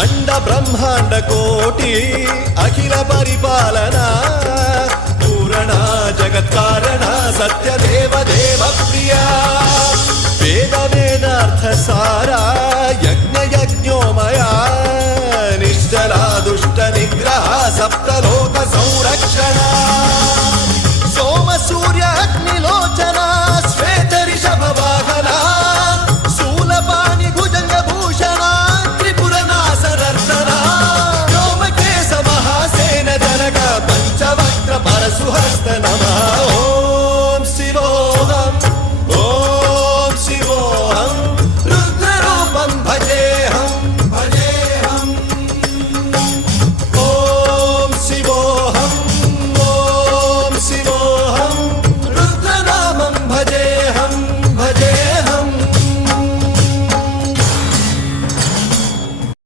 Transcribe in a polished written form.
అండ బ్రహ్మాండ కోటి అఖిల పరిపాలన పూరణ జగత్కారణ సత్యదేవ దేవ ప్రియ వేద వేదార్థ సారా యజ్ఞ యజ్ఞోమయ